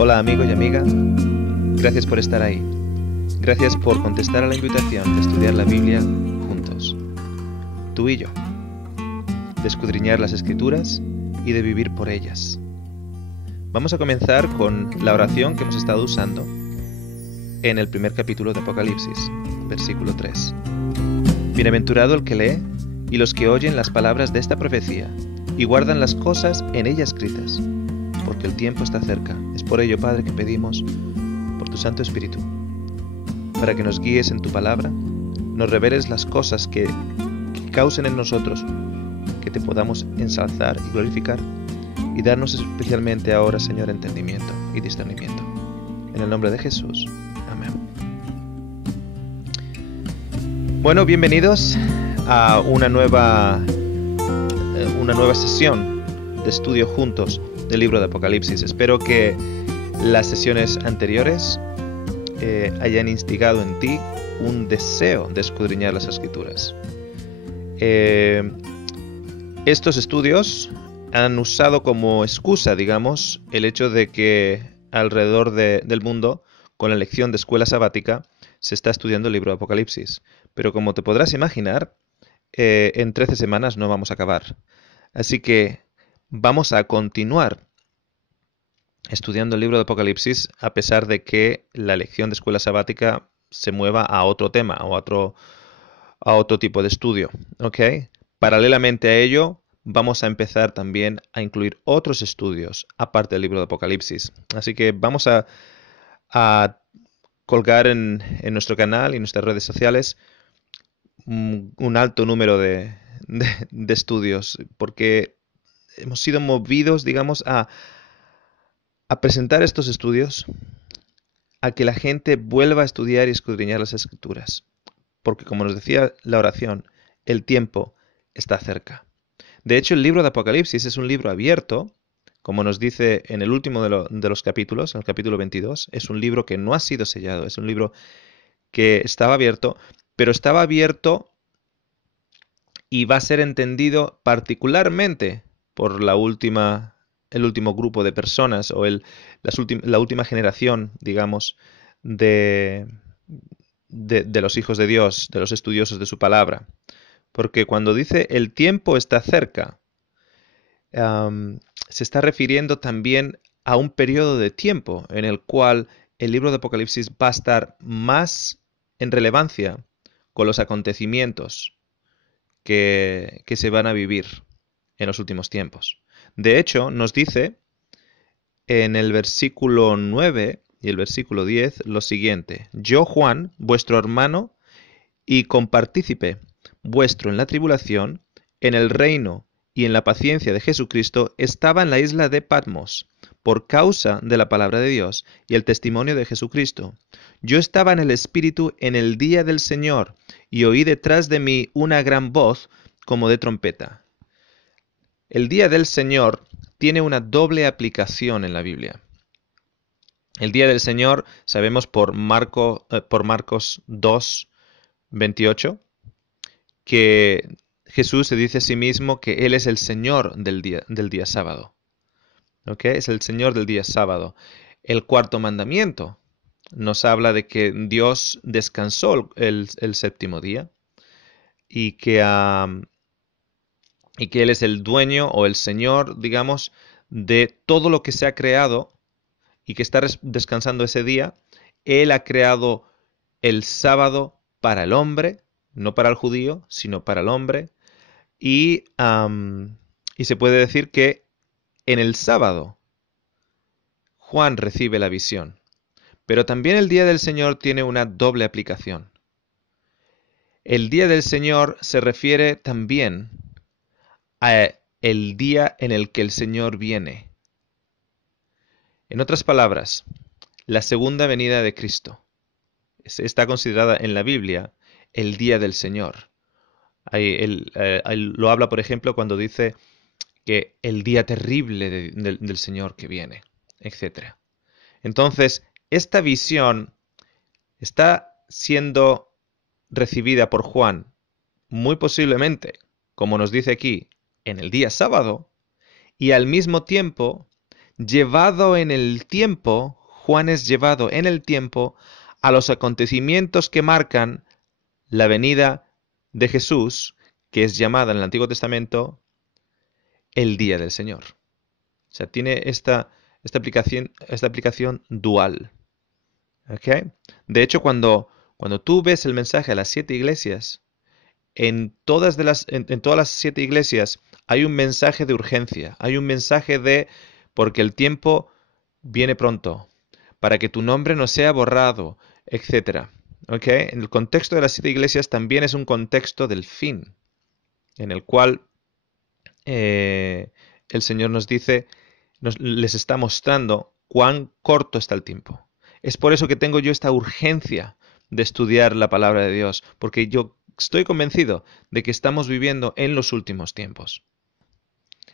Hola amigo y amiga, gracias por estar ahí. Gracias por contestar a la invitación de estudiar la Biblia juntos. Tú y yo. De escudriñar las Escrituras y de vivir por ellas. Vamos a comenzar con la oración que hemos estado usando en el primer capítulo de Apocalipsis, versículo 3. Bienaventurado el que lee y los que oyen las palabras de esta profecía y guardan las cosas en ella escritas, porque el tiempo está cerca. Es por ello, Padre, que pedimos por tu Santo Espíritu, para que nos guíes en tu palabra, nos reveles las cosas que causen en nosotros que te podamos ensalzar y glorificar, y darnos especialmente ahora, Señor, entendimiento y discernimiento. En el nombre de Jesús. Amén. Bueno, bienvenidos a una nueva sesión de estudio juntos del libro de Apocalipsis. Espero que las sesiones anteriores hayan instigado en ti un deseo de escudriñar las Escrituras. Estos estudios han usado como excusa, digamos, el hecho de que alrededor del mundo, con la elección de escuela sabática, se está estudiando el libro de Apocalipsis. Pero como te podrás imaginar, en 13 semanas no vamos a acabar. Así que vamos a continuar estudiando el libro de Apocalipsis a pesar de que la elección de escuela sabática se mueva a otro tema o a otro tipo de estudio. ¿Ok? Paralelamente a ello, vamos a empezar también a incluir otros estudios aparte del libro de Apocalipsis. Así que vamos a colgar en nuestro canal y en nuestras redes sociales un alto número de estudios, porque hemos sido movidos, digamos, a presentar estos estudios, a que la gente vuelva a estudiar y escudriñar las Escrituras. Porque, como nos decía la oración, el tiempo está cerca. De hecho, el libro de Apocalipsis es un libro abierto, como nos dice en el último de los capítulos, en el capítulo 22. Es un libro que no ha sido sellado, es un libro que estaba abierto, pero estaba abierto y va a ser entendido particularmente por el último grupo de personas o la última generación, digamos, de los hijos de Dios, de los estudiosos de su palabra. Porque cuando dice el tiempo está cerca, se está refiriendo también a un periodo de tiempo en el cual el libro de Apocalipsis va a estar más en relevancia con los acontecimientos que se van a vivir en los últimos tiempos. De hecho, nos dice en el versículo 9 y el versículo 10 lo siguiente: Yo, Juan, vuestro hermano y compartícipe vuestro en la tribulación, en el reino y en la paciencia de Jesucristo, estaba en la isla de Patmos, por causa de la palabra de Dios y el testimonio de Jesucristo. Yo estaba en el Espíritu en el día del Señor, y oí detrás de mí una gran voz como de trompeta. El día del Señor tiene una doble aplicación en la Biblia. El día del Señor, sabemos por Marcos 2, 28, que Jesús se dice a sí mismo que Él es el Señor del día sábado. ¿Ok? Es el Señor del día sábado. El cuarto mandamiento nos habla de que Dios descansó el séptimo día y que Él es el dueño o el Señor, digamos, de todo lo que se ha creado y que está descansando ese día. Él ha creado el sábado para el hombre, no para el judío, sino para el hombre. Y se puede decir que en el sábado Juan recibe la visión. Pero también el día del Señor tiene una doble aplicación. El día del Señor se refiere también a el día en el que el Señor viene. En otras palabras, la segunda venida de Cristo está considerada en la Biblia el día del Señor. Él lo habla, por ejemplo, cuando dice que el día terrible del Señor que viene, etc. Entonces, esta visión está siendo recibida por Juan, muy posiblemente, como nos dice aquí, en el día sábado, y al mismo tiempo llevado en el tiempo, Juan es llevado en el tiempo a los acontecimientos que marcan la venida de Jesús, que es llamada en el Antiguo Testamento el día del Señor. O sea, tiene esta aplicación dual. ¿Ok? De hecho, cuando tú ves el mensaje a las 7 iglesias, en todas las 7 iglesias hay un mensaje de urgencia, hay un mensaje de porque el tiempo viene pronto, para que tu nombre no sea borrado, etcétera. ¿Ok? En el contexto de las 7 iglesias también es un contexto del fin, en el cual eh, el Señor nos dice, les está mostrando cuán corto está el tiempo. Es por eso que tengo yo esta urgencia de estudiar la palabra de Dios, porque yo estoy convencido de que estamos viviendo en los últimos tiempos.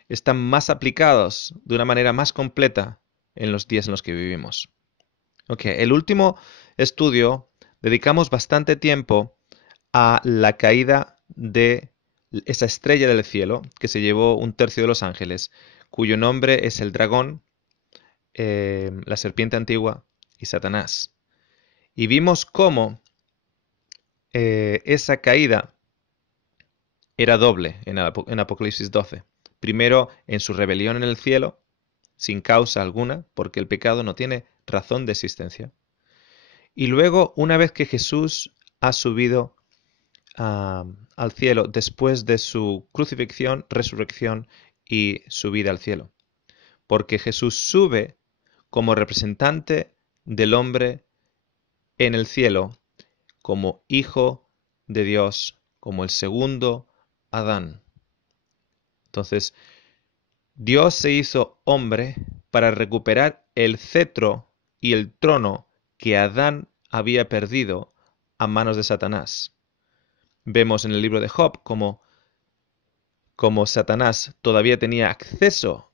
Están más aplicados de una manera más completa en los días en los que vivimos. Ok, el último estudio dedicamos bastante tiempo a la caída de esa estrella del cielo que se llevó un tercio de los ángeles, cuyo nombre es el dragón, la serpiente antigua y Satanás. Y vimos cómo esa caída era doble en Apocalipsis 12. Primero, en su rebelión en el cielo, sin causa alguna, porque el pecado no tiene razón de existencia. Y luego, una vez que Jesús ha subido al cielo después de su crucifixión, resurrección y subida al cielo. Porque Jesús sube como representante del hombre en el cielo, como hijo de Dios, como el segundo Adán. Entonces, Dios se hizo hombre para recuperar el cetro y el trono que Adán había perdido a manos de Satanás. Vemos en el libro de Job como Satanás todavía tenía acceso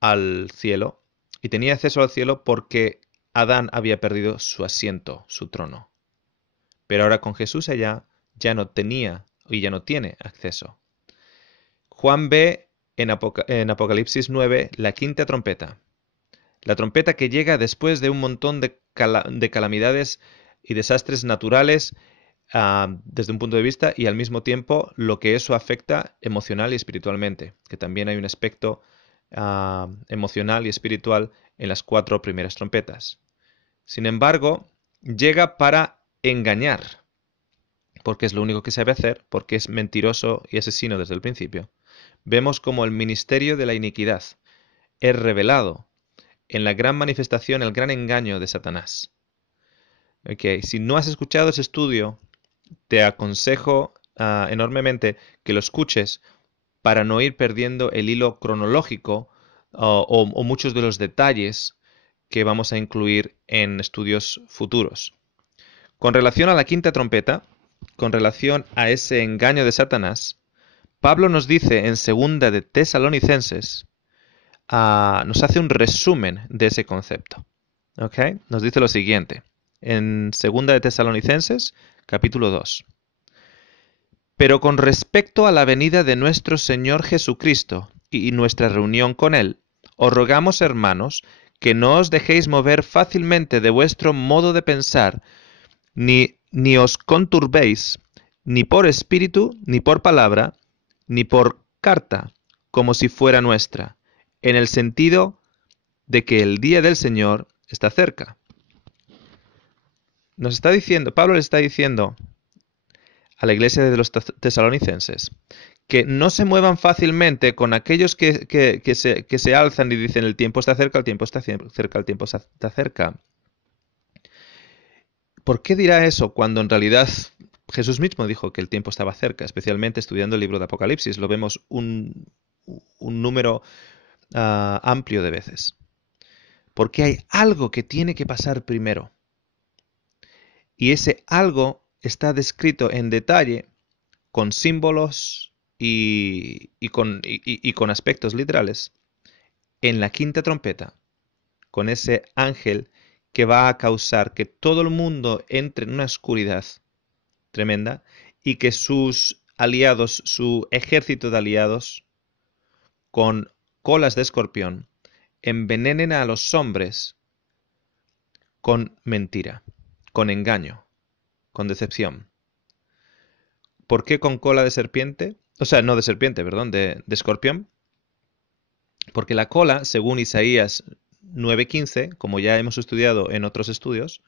al cielo, y tenía acceso al cielo porque Adán había perdido su asiento, su trono. Pero ahora con Jesús allá ya no tenía y ya no tiene acceso. Juan ve en Apocalipsis 9 la quinta trompeta. La trompeta que llega después de un montón de calamidades y desastres naturales desde un punto de vista y al mismo tiempo lo que eso afecta emocional y espiritualmente, que también hay un aspecto emocional y espiritual en las 4 primeras trompetas. Sin embargo, llega para engañar, porque es lo único que sabe hacer, porque es mentiroso y asesino desde el principio. Vemos como el ministerio de la iniquidad es revelado en la gran manifestación, el gran engaño de Satanás. Okay. Si no has escuchado ese estudio, te aconsejo enormemente que lo escuches para no ir perdiendo el hilo cronológico o muchos de los detalles que vamos a incluir en estudios futuros. Con relación a la quinta trompeta, con relación a ese engaño de Satanás, Pablo nos dice en segunda de Tesalonicenses, nos hace un resumen de ese concepto. ¿Okay? Nos dice lo siguiente, en segunda de Tesalonicenses, capítulo 2. Pero con respecto a la venida de nuestro Señor Jesucristo y nuestra reunión con Él, os rogamos, hermanos, que no os dejéis mover fácilmente de vuestro modo de pensar, ni os conturbéis, ni por espíritu, ni por palabra, ni por carta, como si fuera nuestra, en el sentido de que el día del Señor está cerca. Nos está diciendo, Pablo le está diciendo a la iglesia de los tesalonicenses que no se muevan fácilmente con aquellos que se alzan y dicen el tiempo está cerca, el tiempo está cerca, el tiempo está cerca. ¿Por qué dirá eso cuando en realidad Jesús mismo dijo que el tiempo estaba cerca? Especialmente estudiando el libro de Apocalipsis, lo vemos un número amplio de veces. Porque hay algo que tiene que pasar primero. Y ese algo está descrito en detalle con símbolos y con aspectos literales en la quinta trompeta, con ese ángel que va a causar que todo el mundo entre en una oscuridad tremenda y que sus aliados, su ejército de aliados, con colas de escorpión, envenenen a los hombres con mentira, con engaño, con decepción. ¿Por qué con cola de serpiente? O sea, no de serpiente, perdón, de escorpión. Porque la cola, según Isaías 9:15, como ya hemos estudiado en otros estudios,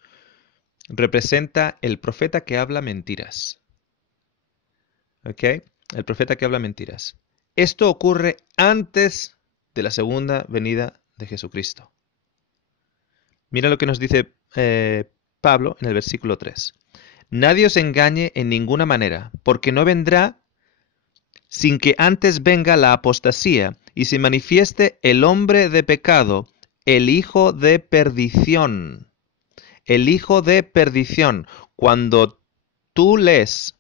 representa el profeta que habla mentiras. ¿Ok? El profeta que habla mentiras. Esto ocurre antes de la segunda venida de Jesucristo. Mira lo que nos dice Pablo en el versículo 3. Nadie os engañe en ninguna manera, porque no vendrá sin que antes venga la apostasía y se manifieste el hombre de pecado, el hijo de perdición. El hijo de perdición. Cuando tú lees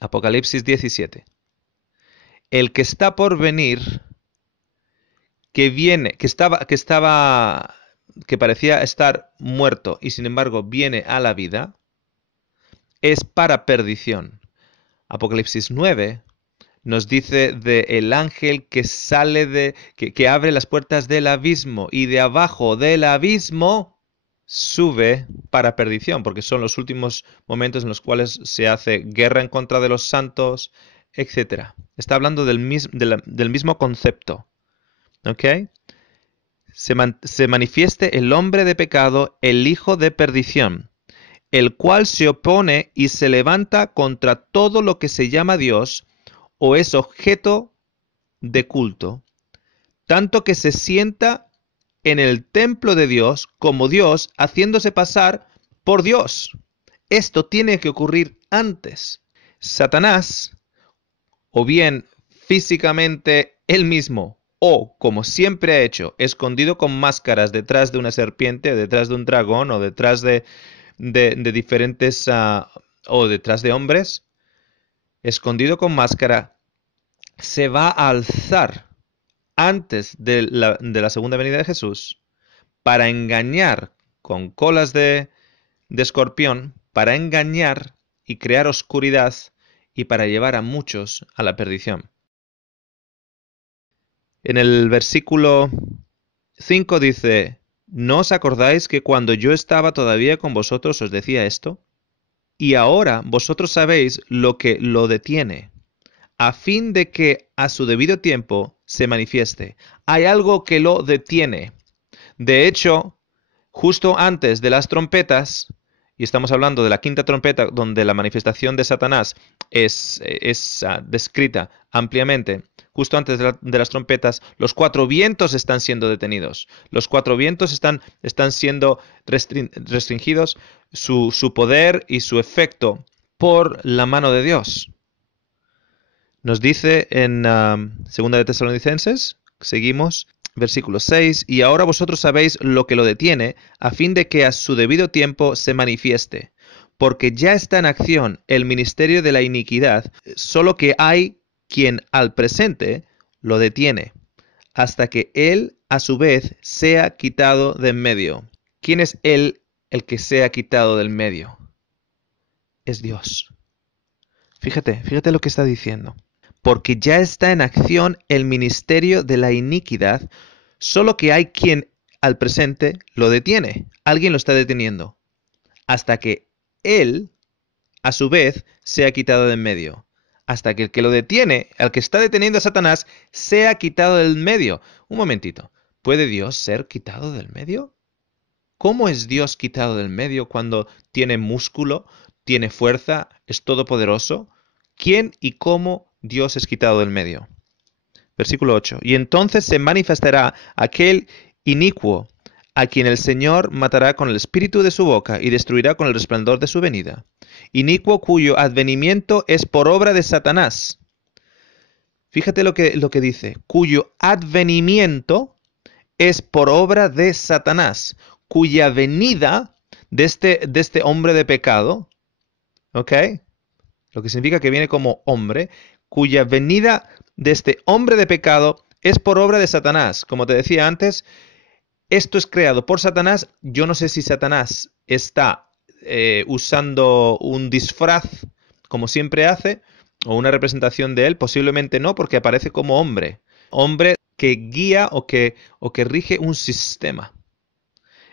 Apocalipsis 17, el que está por venir, que viene, que parecía estar muerto y sin embargo viene a la vida, es para perdición. Apocalipsis 9 nos dice de el ángel que sale que abre las puertas del abismo y de abajo del abismo sube para perdición, porque son los últimos momentos en los cuales se hace guerra en contra de los santos, etc. Está hablando del mismo concepto. ¿Ok? Se manifieste el hombre de pecado, el hijo de perdición, el cual se opone y se levanta contra todo lo que se llama Dios o es objeto de culto, tanto que se sienta en el templo de Dios como Dios, haciéndose pasar por Dios. Esto tiene que ocurrir antes. Satanás, o bien físicamente él mismo, o, como siempre ha hecho, escondido con máscaras detrás de una serpiente, detrás de un dragón, o detrás de diferentes, o detrás de hombres, escondido con máscara, se va a alzar antes de la segunda venida de Jesús para engañar con colas de escorpión, para engañar y crear oscuridad y para llevar a muchos a la perdición. En el versículo 5 dice, ¿no os acordáis que cuando yo estaba todavía con vosotros os decía esto? Y ahora vosotros sabéis lo que lo detiene, a fin de que a su debido tiempo se manifieste. Hay algo que lo detiene. De hecho, justo antes de las trompetas, y estamos hablando de la quinta trompeta, donde la manifestación de Satanás es descrita ampliamente, justo antes de las trompetas, los 4 vientos están siendo detenidos. Los 4 vientos están siendo restringidos, su poder y su efecto por la mano de Dios. Nos dice en 2 de Tesalonicenses, seguimos, versículo 6, y ahora vosotros sabéis lo que lo detiene, a fin de que a su debido tiempo se manifieste, porque ya está en acción el ministerio de la iniquidad, solo que hay quien al presente lo detiene, hasta que él a su vez sea quitado de en medio. ¿Quién es él el que sea quitado del medio? Es Dios. Fíjate lo que está diciendo. Porque ya está en acción el ministerio de la iniquidad, solo que hay quien al presente lo detiene. Alguien lo está deteniendo. Hasta que él, a su vez, sea quitado de en medio. Hasta que el que lo detiene, el que está deteniendo a Satanás, sea quitado del medio. Un momentito. ¿Puede Dios ser quitado del medio? ¿Cómo es Dios quitado del medio cuando tiene músculo, tiene fuerza, es todopoderoso? ¿Quién y cómo Dios es quitado del medio? Versículo 8. Y entonces se manifestará aquel inicuo, a quien el Señor matará con el espíritu de su boca y destruirá con el resplandor de su venida. Inicuo cuyo advenimiento es por obra de Satanás. Fíjate lo que dice. Cuyo advenimiento es por obra de Satanás. Cuya venida de este hombre de pecado, ¿ok? Lo que significa que viene como hombre, cuya venida de este hombre de pecado es por obra de Satanás. Como te decía antes, esto es creado por Satanás. Yo no sé si Satanás está usando un disfraz, como siempre hace, o una representación de él. Posiblemente no, porque aparece como hombre. Hombre guía o que rige un sistema.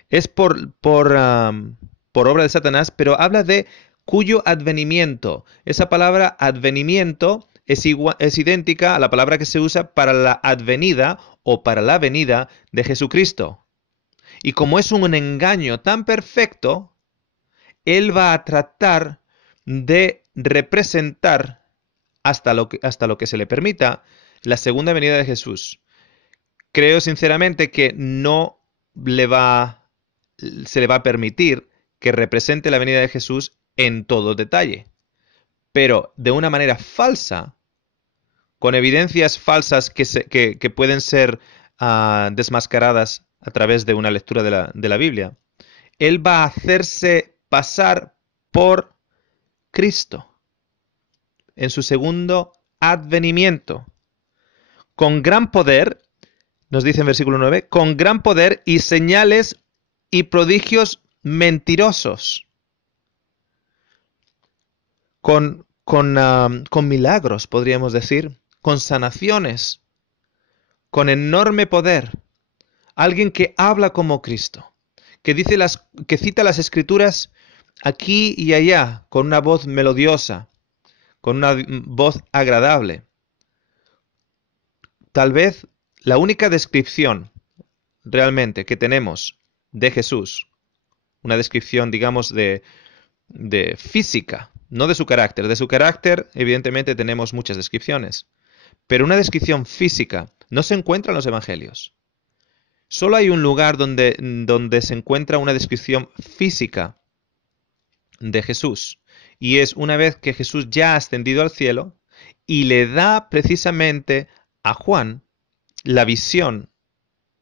Es por obra de Satanás, pero habla de cuyo advenimiento. Esa palabra advenimiento es idéntica a la palabra que se usa para la advenida o para la venida de Jesucristo. Y como es un engaño tan perfecto, él va a tratar de representar hasta lo que se le permita la segunda venida de Jesús. Creo sinceramente que no se le va a permitir que represente la venida de Jesús en todo detalle, pero de una manera falsa, con evidencias falsas que pueden ser desmascaradas a través de una lectura de la Biblia. Él va a hacerse pasar por Cristo en su segundo advenimiento, con gran poder, nos dice en versículo 9, con gran poder y señales y prodigios mentirosos, con milagros, podríamos decir, con sanaciones, con enorme poder. Alguien que habla como Cristo, que cita las Escrituras aquí y allá, con una voz melodiosa, con una voz agradable. Tal vez la única descripción realmente que tenemos de Jesús, una descripción, digamos, de física, no de su carácter. De su carácter, evidentemente, tenemos muchas descripciones, pero una descripción física no se encuentra en los evangelios. Solo hay un lugar donde se encuentra una descripción física de Jesús, y es una vez que Jesús ya ha ascendido al cielo y le da precisamente a Juan la visión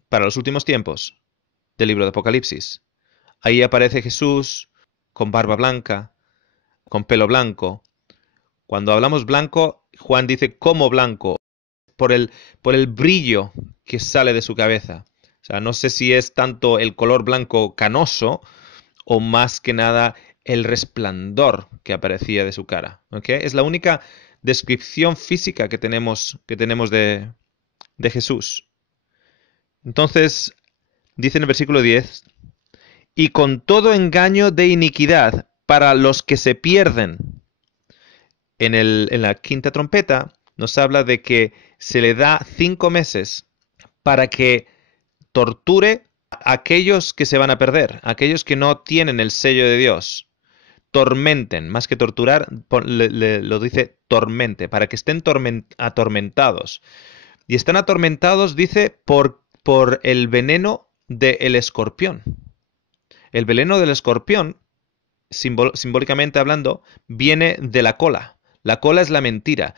para los últimos tiempos del libro de Apocalipsis. Ahí aparece Jesús con barba blanca, con pelo blanco. Cuando hablamos blanco, Juan dice como blanco, por el brillo que sale de su cabeza. O sea, no sé si es tanto el color blanco canoso o más que nada el resplandor que aparecía de su cara. ¿Okay? Es la única descripción física que tenemos de Jesús. Entonces, dice en el versículo 10, y con todo engaño de iniquidad para los que se pierden. En la quinta trompeta nos habla de que se le da 5 meses para que torture a aquellos que se van a perder, aquellos que no tienen el sello de Dios. Tormenten, más que torturar, lo dice tormente, para que estén atormentados. Y están atormentados, dice, por el veneno del escorpión. El veneno del escorpión, simbólicamente hablando, viene de la cola. La cola es la mentira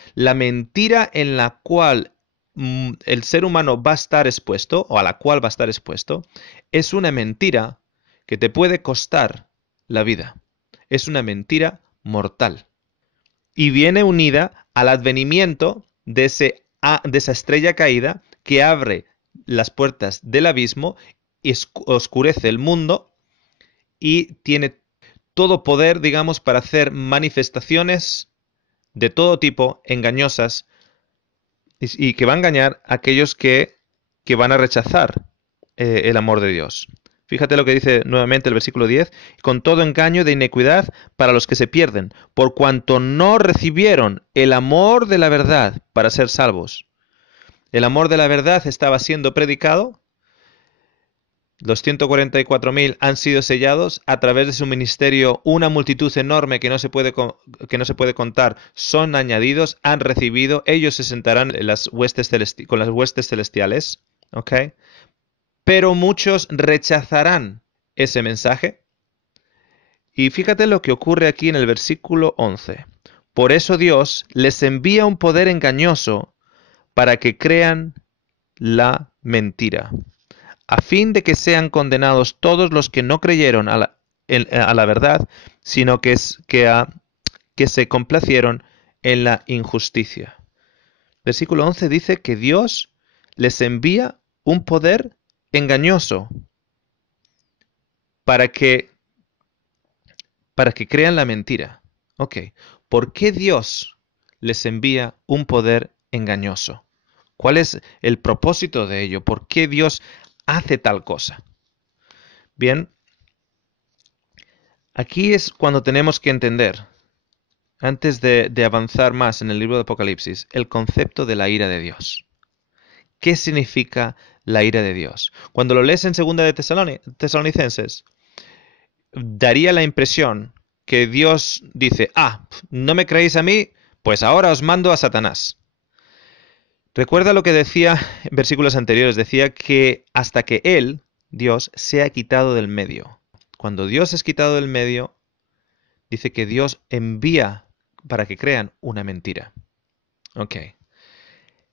en la cual el ser humano va a estar expuesto, o a la cual va a estar expuesto, es una mentira que te puede costar la vida. Es una mentira mortal. Y viene unida al advenimiento de esa estrella caída que abre las puertas del abismo y oscurece el mundo y tiene todo poder, digamos, para hacer manifestaciones de todo tipo, engañosas, y que va a engañar a aquellos que van a rechazar el amor de Dios. Fíjate lo que dice nuevamente el versículo 10, con todo engaño de iniquidad para los que se pierden, por cuanto no recibieron el amor de la verdad para ser salvos. El amor de la verdad estaba siendo predicado. Los 144.000 han sido sellados a través de su ministerio. Una multitud enorme que no se puede contar son añadidos, han recibido. Ellos se sentarán en con las huestes celestiales. ¿Okay? Pero muchos rechazarán ese mensaje. Y fíjate lo que ocurre aquí en el versículo 11. Por eso Dios les envía un poder engañoso para que crean la mentira, a fin de que sean condenados todos los que no creyeron a la verdad, sino que se complacieron en la injusticia. Versículo 11 dice que Dios les envía un poder engañoso para que crean la mentira. Ok, ¿por qué Dios les envía un poder engañoso? ¿Cuál es el propósito de ello? ¿Por qué Dios hace tal cosa? Bien, aquí es cuando tenemos que entender, antes de avanzar más en el libro de Apocalipsis, el concepto de la ira de Dios. ¿Qué significa la ira de Dios? Cuando lo lees en 2 de Tesalonicenses, daría la impresión que Dios dice, ¿no me creéis a mí? Pues ahora os mando a Satanás. Recuerda lo que decía en versículos anteriores, decía que hasta que Él, Dios, sea quitado del medio. Cuando Dios es quitado del medio, dice que Dios envía para que crean una mentira. Ok.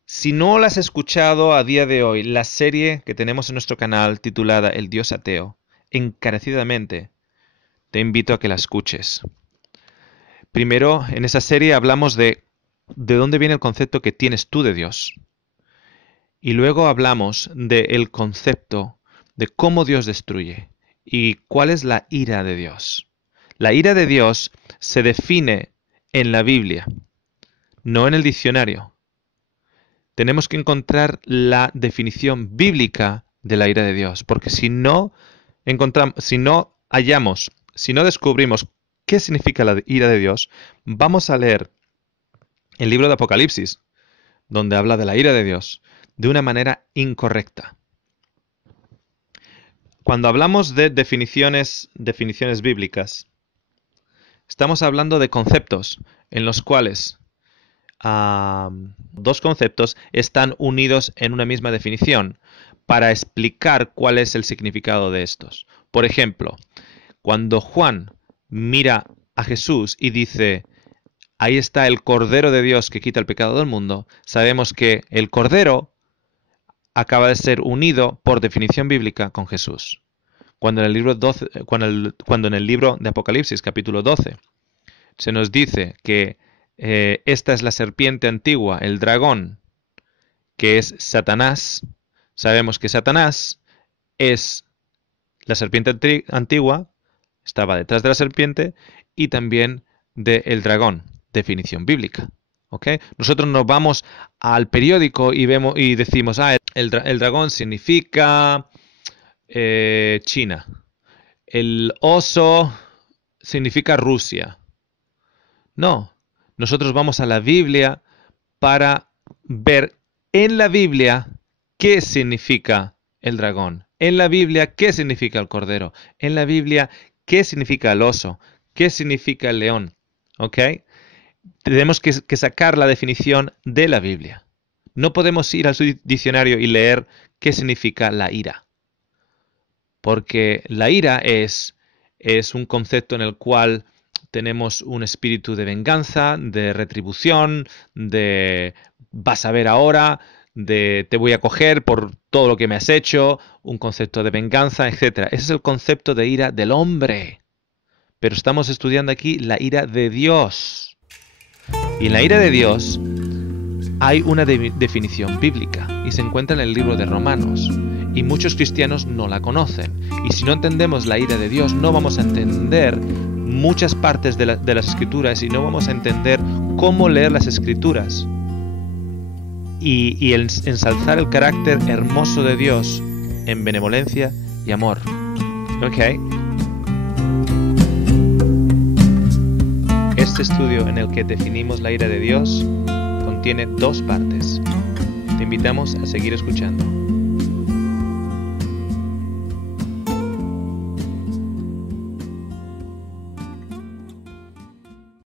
Si no la has escuchado a día de hoy, la serie que tenemos en nuestro canal titulada El Dios Ateo, encarecidamente te invito a que la escuches. Primero, en esa serie hablamos de dónde viene el concepto que tienes tú de Dios. Y luego hablamos del concepto de cómo Dios destruye y cuál es la ira de Dios. La ira de Dios se define en la Biblia, no en el diccionario. Tenemos que encontrar la definición bíblica de la ira de Dios, porque si no descubrimos qué significa la ira de Dios, vamos a leer el libro de Apocalipsis, donde habla de la ira de Dios, de una manera incorrecta. Cuando hablamos de definiciones bíblicas, estamos hablando de conceptos en los cuales dos conceptos están unidos en una misma definición para explicar cuál es el significado de estos. Por ejemplo, cuando Juan mira a Jesús y dice, ahí está el Cordero de Dios que quita el pecado del mundo, sabemos que el Cordero acaba de ser unido por definición bíblica con Jesús. Cuando en el libro de Apocalipsis, capítulo 12, se nos dice que esta es la serpiente antigua, el dragón, que es Satanás, sabemos que Satanás es la serpiente antigua, estaba detrás de la serpiente, y también del dragón, definición bíblica. ¿Okay? Nosotros nos vamos al periódico y decimos, el dragón significa China. El oso significa Rusia. No, nosotros vamos a la Biblia para ver en la Biblia qué significa el dragón. En la Biblia qué significa el cordero. En la Biblia qué significa el oso. Qué significa el león. ¿Ok? Tenemos que sacar la definición de la Biblia. No podemos ir al diccionario y leer qué significa la ira. Porque la ira es un concepto en el cual tenemos un espíritu de venganza, de retribución, de vas a ver ahora, de te voy a coger por todo lo que me has hecho, un concepto de venganza, etc. Ese es el concepto de ira del hombre. Pero estamos estudiando aquí la ira de Dios. Y en la ira de Dios hay una definición bíblica y se encuentra en el libro de Romanos. Y muchos cristianos no la conocen. Y si no entendemos la ira de Dios, no vamos a entender muchas partes de las Escrituras y no vamos a entender cómo leer las Escrituras. Y ensalzar el carácter hermoso de Dios en benevolencia y amor. ¿Ok? Este estudio en el que definimos la ira de Dios contiene 2 partes. Te invitamos a seguir escuchando.